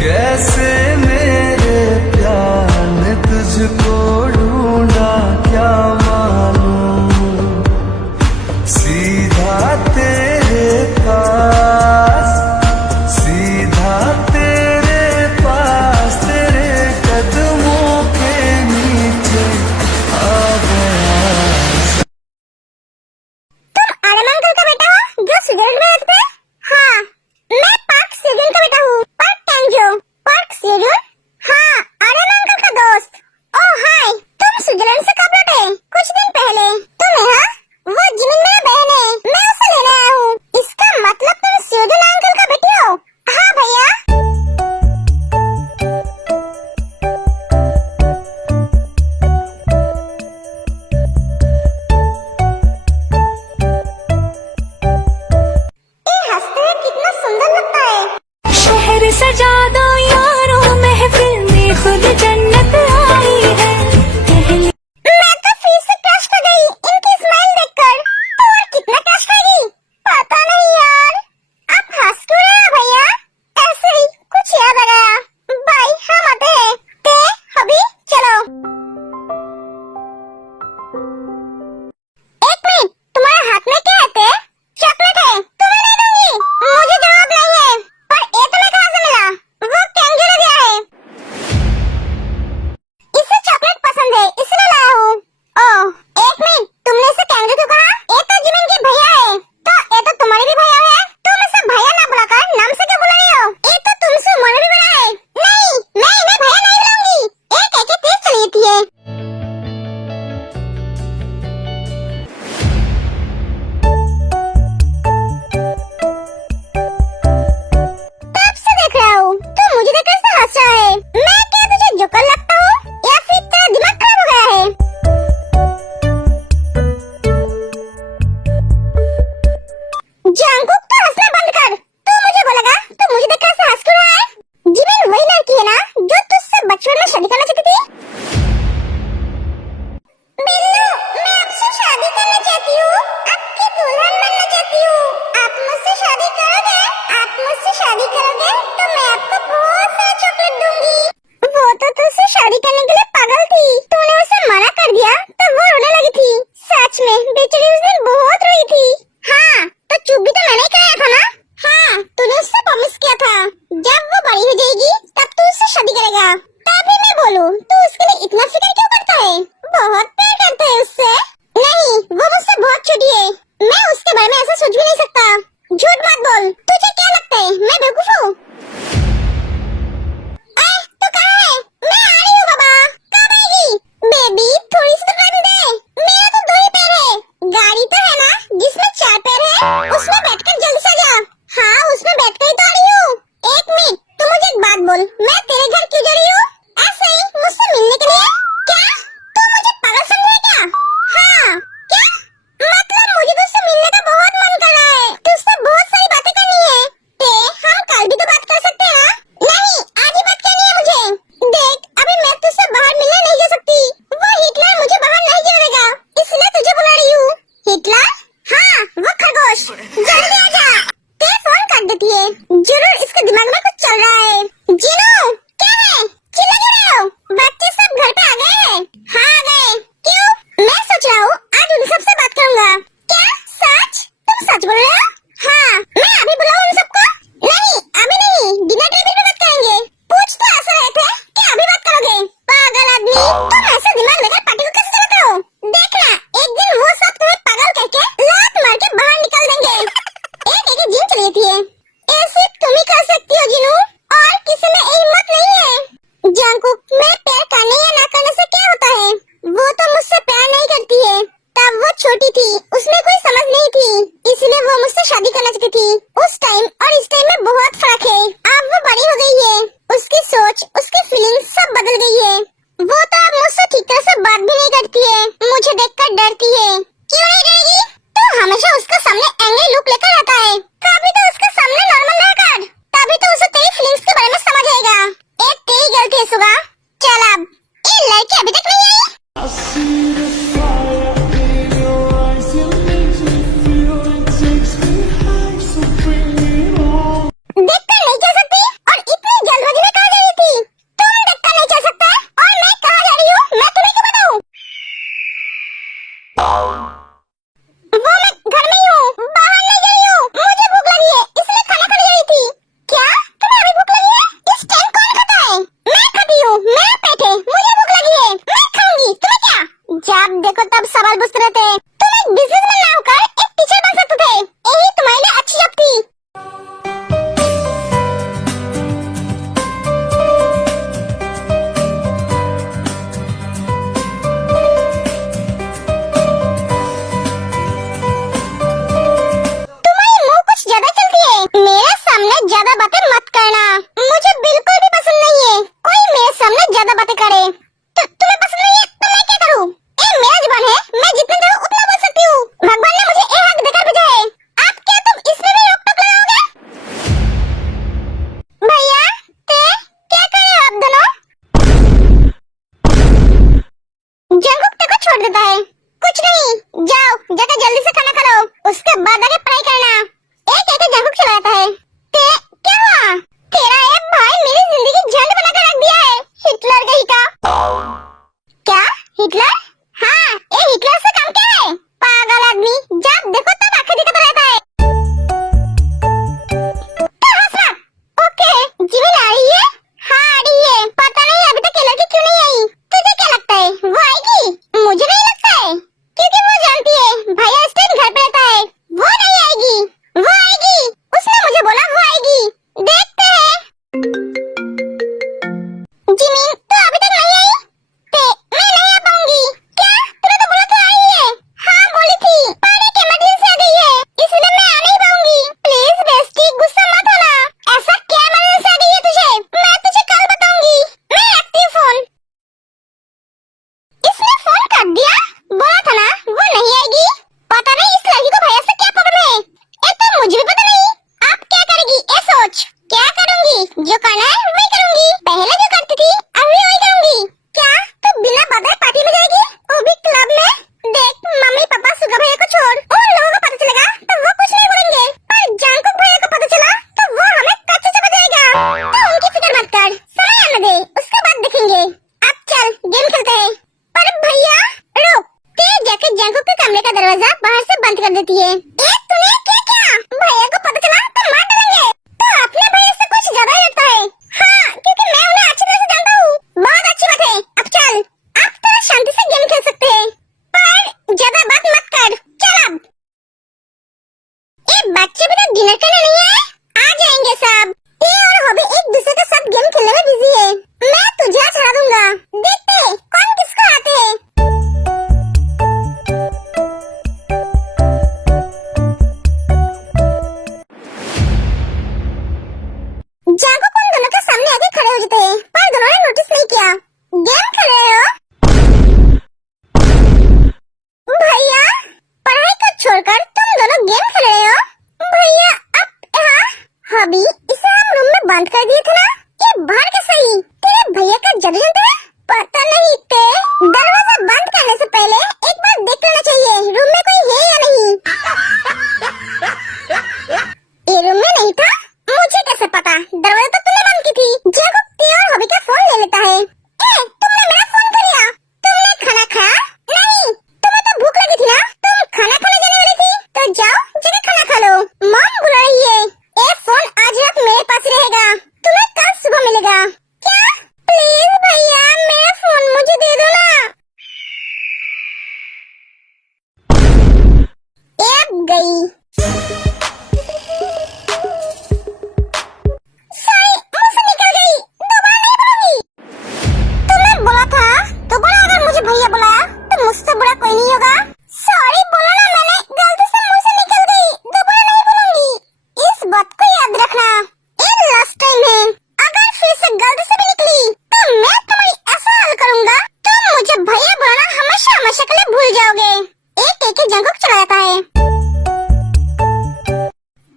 कैसे मेरे प्यार ने तुझको ढूंढा क्या मालूम, सीधा तेरे पास, सीधा तेरे पास, तेरे कदमों के नीचे आ गया। तुम आलम अंकल का बेटा हो जो स्विट्जरलैंड में रहते हैं? हाँ, मैं पार्क सेजन का बेटा हूँ। पार्क टैंजो। Park Sejun? हाँ, आलम अंकल का दोस्त। ओह हाय, तुम स्विट्जरलैंड से कब लौटे? कुछ दिन पहले। तुम यहाँ? वो जिमिन मेरा बहन है, मैं उसे लेने आया हूँ। इसका मतलब तुम सेजन अंकल का बेटी हो? हाँ भैया। हंसते हुए कितना सुंदर लगता है। शहर सजा दो यारों, महफिल में खुद जन्नत आई है। मैं तो फिर से क्रश कर गई इनकी स्माइल देखकर। और कितना क्रश करेगी पता नहीं यार। आप हंस क्यों रहे हैं भैया? ऐसे ही कुछ याद आ गया। बाय, हम आते हैं। ते अभी चलो। एक मिनट, तुम्हारे हाथ में क्या है? ते चॉकलेट है, तुम्हें नहीं दूंगी। मुझे जवाब नहीं है। पर ये तुम्हें कहाँ से मिला? वो कैंडी ले गया है। इसे चॉकलेट पसंद है इसलिए लाया हूँ। ओह, एक मिनट, तुमने इसे कैंडी क्यों कहा? ये तो जिमिन के भैया है। तो ये तो तुम्हारे भी भैया है। तुम इसे भैया ना बुलाकर नाम से क्यों बुला रही हो? ये तो तुमसे उम्र भी बड़ा है। नहीं, मैं इन्हें भैया नहीं बुलाऊंगी। एक कह के तेज चली थी ये। कब से देख रहा हूँ, तू मुझे देखकर ऐसे हंस रहा है। मैं क्या तुझे जोकर लगता हूँ या फिर तेरा दिमाग खराब हो गया है? जंगकुक, तो हंसना बंद कर। तू मुझे बोलेगा तो मुझे देखकर ऐसे हंस क्यों रहा है? जिमिन वही लड़की है ना जो तुझसे बचपन में शादी करना चाहती थी? बिल्लू, मैं आपसे शादी करना चाहती हूँ। आपकी दुल्हन बनना चाहती हूँ। आप मुझसे शादी करोगे? आप मुझसे शादी करोगे तो मैं आपको बहुत सारा चॉकलेट दूंगी। वो तो तुझसे शादी करने के लिए पागल थी। तूने उसे मना कर दिया तो वो रोने लगी थी। सच में बेचारी उस दिन बहुत रोई थी। हाँ, तो चुप भी तो मैंने ही कराया था ना? हाँ, तूने उससे प्रॉमिस किया था जब वो बड़ी हो जाएगी तब तू उससे शादी करेगा। तभी मैं बोलूं तू उसके लिए इतना फिक्र क्यों करता है? बहुत प्यार करता है उससे। नहीं, वो मुझसे बहुत छोटी है। मैं उसके बारे में ऐसा सोच भी नहीं सकता। झूठ मत बोल। तुझे क्या लगता है मैं बेवकूफ हूँ? तू कहाँ है? मैं आ रही हूँ बाबा। कब आएगी? बेबी, थोड़ी सी तो टाइम दे। मेरा तो 2 ही पैर है। गाड़ी तो है ना जिसमें 4 पैर है? उसमें बैठकर जल्दी से जा। हाँ, उसमें बैठकर ही तो आ रही हूँ। एक मिनट, तू मुझे एक बात बोल, मैं तेरे घर क्यों जा रही हूँ? ऐसे ही मुझसे मिलने के लिए? क्या तू मुझे पागल समझ रहा है क्या? हाँ, क्या मतलब? मुझे तुझसे मिलने का बहुत मन कर रहा है। तुझसे बहुत सारी बातें करनी है। ते हम कल भी तो बात कर सकते हैं ना? नहीं, आज ही बात करनी है मुझे। देख, अभी मैं तुझसे बाहर मिलने नहीं जा सकती। वो हिटलर मुझे बाहर नहीं जाने देगा, इसलिए तुझे बुला रही हूँ। हिटलर? हाँ, वो खरगोश। जल्दी आ जा। ते फोन कर देती है। जरूर इसके दिमाग में कुछ चल रहा है। जिनू, क्या है? चिल्ला क्यों रहे हो? बच्चे सब घर पे आ गए हैं? हाँ, आ गए। क्यों? मैं सोच रहा हूँ आज उन सबसे बात करूंगा। क्या सच? तुम सच बोल रहे हो? हाँ, मैं अभी बुलाऊं उन सबको? नहीं, अभी नहीं, डिनर टेबल पे बात करेंगे। पूछ तो ऐसे रहे थे कि अभी बात करोगे। पागल आदमी, तुम ऐसे दिमाग लेकर पार्टी को कैसे चलाते हो? देखना, एक दिन वो सब तुम्हें पागल कहके लात मार के बाहर निकाल देंगे। एक जिम चली थी। ये सिर्फ तुम ही कर सकती हो जिनू, और किसी में ये हिम्मत नहीं है। जंगकुक, मैं प्यार करने या ना करने से क्या होता है? वो तो मुझसे प्यार नहीं करती है। तब वो छोटी थी, उसमें कोई समझ नहीं थी, इसलिए वो मुझसे शादी करना चाहती थी। उस टाइम और इस टाइम में बहुत फर्क है। अब वो बड़ी हो गई है, उसकी सोच, उसकी फीलिंग्स सब बदल गई है। वो तो अब मुझसे ठीक तरह से बात भी नहीं करती है, मुझे देखकर डरती है। क्यों नहीं डरेगी? तो हमेशा उसके सामने एंग्री लुक लेकर आता है। कभी तो उसके सामने भाभी, इसे हम रूम में बंद कर दिए थे ना, ये बाहर कैसे आई? तेरे भैया का जादू जानता है? पता नहीं ते दरवाजा बंद करने से पहले एक बार देख लेना चाहिए रूम में कोई है या नहीं। ये रूम में नहीं था, मुझे कैसे पता? दरवाजा तो तूने बंद की थी। जब तेरे और हबी का फोन ले लेता है। ए, तुमने मेरा फोन कर लिया। तुमने खाना खाया? नहीं, तुम्हें तो भूख लगी थी ना, तुम खाना खाने जाने वाली थी, तो जाओ जाके खाना खा लो। मॉम बुला रही है। ये फोन आज रात मेरे पास ही रहेगा, तुम्हें कल सुबह मिलेगा। क्या? प्लीज भैया मेरा फोन मुझे दे दो ना। अब गई। सॉरी, मुझसे निकल गई, दोबारा नहीं बोलूंगी। तुमने बोला था दोबारा अगर मुझे भैया बुलाया तो मुझसे बुरा कोई नहीं होगा। सॉरी बोला ना मैंने, गलती से मुंह से निकल गई, दोबारा नहीं बोलूंगी। इस बात को याद रखना, ये लास्ट टाइम है। अगर फिर से गलती से भी निकली तो मैं तुम्हारी ऐसा हाल करूंगा तुम मुझे भैया बुलाना हमेशा हमेशा के लिए भूल जाओगे। एक एक जंगुक चला जाता है।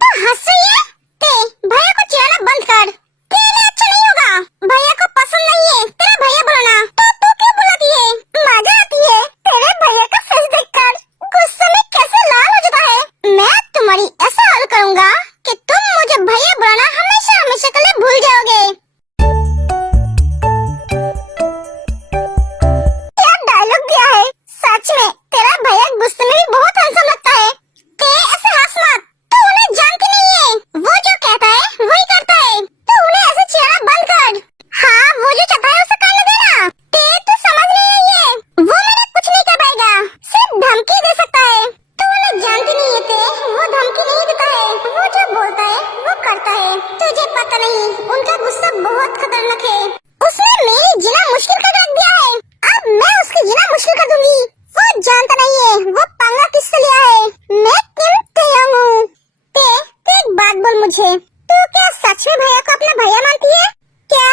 तो हंस रही है? ते भैया को चिढ़ाना बंद कर, तेरे लिए अच्छा नहीं होगा। भैया को पसंद नहीं है तेरा भैया बुलाना, तो तू क्यों बुलाती है? मजा आती है तेरे भैया का फेस देखकर, गुस्से में कैसे लाल हो जाता है। मैं तुम्हारी ऐसा हाल करूंगा कि तुम मुझे भैया बुलाना हमेशा हमेशा के लिए भूल जाओगे। क्या डायलॉग दिया है, सच में तेरा भैया गुस्से में भी बहुत हैंडसम लगता है। ते ऐसे हंस मत, तू उन्हें जानती नहीं है, वो जो कहता है वही करता है, तू उन्हें ऐसे चिढ़ाना बंद कर। हाँ, वो जो चाहता है उसे करने देना। ते तू समझ नहीं रही है, वो मेरा कुछ नहीं कर पाएगा, सिर्फ धमकी दे सकता है। तू उन्हें जानती नहीं है ते, वो धमकी नहीं देता है, वो जो बोलता है वो करता है। तुझे पता नहीं उनका गुस्सा बहुत खतरनाक है। उसने मेरी जीना मुश्किल कर रख दिया है, अब मैं उसकी जीना मुश्किल कर दूंगी। वो जानता नहीं है वो पंगा किससे लिया है। मैं किम तेयंग हूँ। ते एक बात बोल मुझे, तू क्या सच में भैया को अपना भैया मानती है? क्या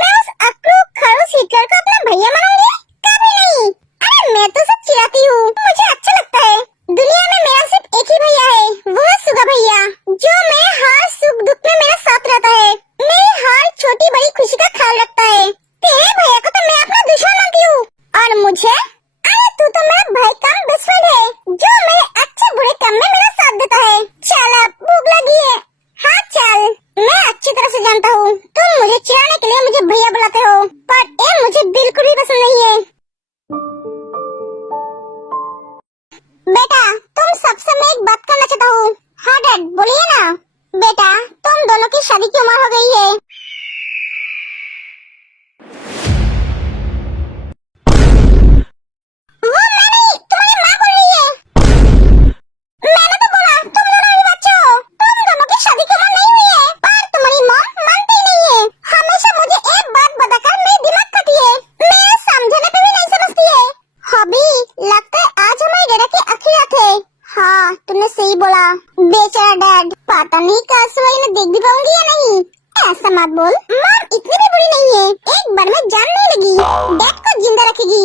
मैं उस अक्रू खड़ूस हिटलर को अपना भैया मानूंगी? कभी नहीं। अरे मैं तो सब चिढ़ाती हूँ, मुझे अच्छा लगता है। दुनिया में मेरा सिर्फ एक ही भैया है, वो है सुगा भैया, जो मेरे हर सुख दुख में मेरा साथ रहता है, मेरी हर छोटी बड़ी खुशी का ख्याल रखता है। तेरे भैया को तो मैं अपना दुश्मन मानती हूँ, और मुझे? अरे तू तो मेरा भाई का बेस्ट फ्रेंड है, जो मेरे अच्छे बुरे काम में मेरा साथ देता है। चल अब भूख लगी है, हाँ चल। मैं अच्छी तरह से जानता हूँ तुम मुझे चिढ़ाने के लिए मुझे भैया बुलाते हो, पर ये मुझे बिल्कुल भी पसंद नहीं है। बेटा तुम सबसे मैं एक बात करना चाहता हूँ। हाँ डैड बोलिए ना। बेटा तुम दोनों की शादी की उम्र हो गई है। वो मैं नहीं, तुम्हारी माँ बोल रही है। मैंने तो बोला तुम दोनों अभी बच्चे हो, तुम दोनों की शादी की उम्र नहीं हुई है, पर तुम्हारी माँ मानती नहीं है। हमेशा मुझे एक बात बताकर मेरी दिमाग खाती है, मैं समझाने पे भी नहीं समझती है। हबी लगता है आज हमारी डैडा की आखिरी रात है। हाँ तुमने सही बोला, बेचारा डैड, पता नहीं कल सुबह इन्हें देख भी पाऊंगी या नहीं। ऐसा मत बोल, मॉम इतनी भी बुरी नहीं है, एक बार में जान नहीं लगी, डैड को जिंदा रखेगी,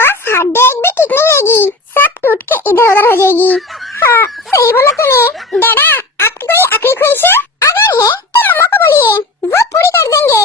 बस हार्ट एक भी ठीक नहीं रहेगी, सब टूट के इधर उधर हो जाएगी। हाँ सही बोला तूने। डैडा आपकी कोई आखिरी ख्वाहिश है? अगर है तो मम्मा को बोलिए, वो पूरी कर देंगे।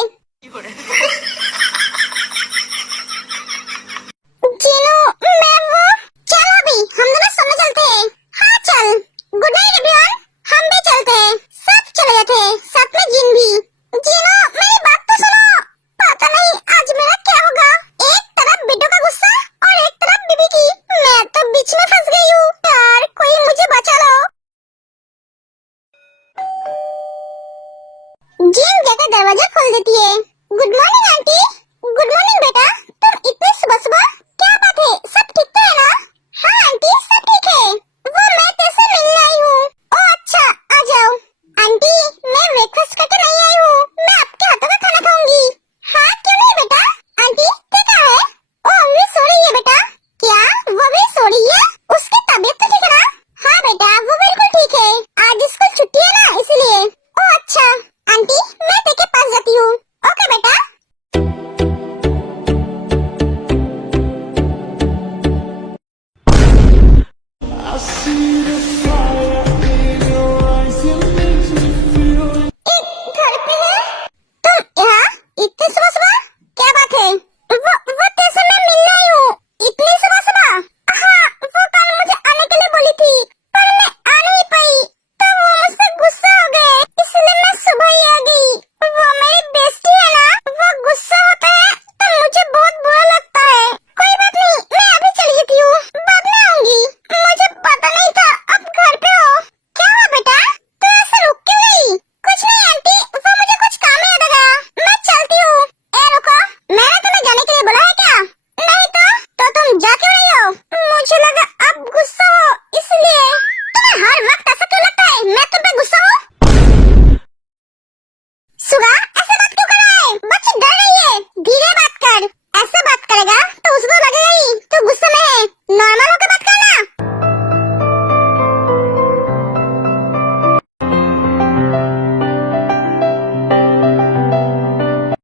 जीनू मैं वो, चलो अभी हम दोनों सोने चलते हैं। हाँ चल, गुड नाइट एवरीवन, हम भी चलते हैं, सब चले जाते हैं, साथ में जिन भी। जीनू मेरी बात तो सुनो, पता नहीं आज मेरा क्या होगा, एक तरफ बिट्टू का गुस्सा और एक तरफ बीबी की, मैं तो बीच में फंस गई हूँ। यार कोई मुझे बचा लो। जिन जाकर दरवाजा खोल देती है। Good morning aunty. Good morning बेटा, तुम इतनी सुबह सुबह?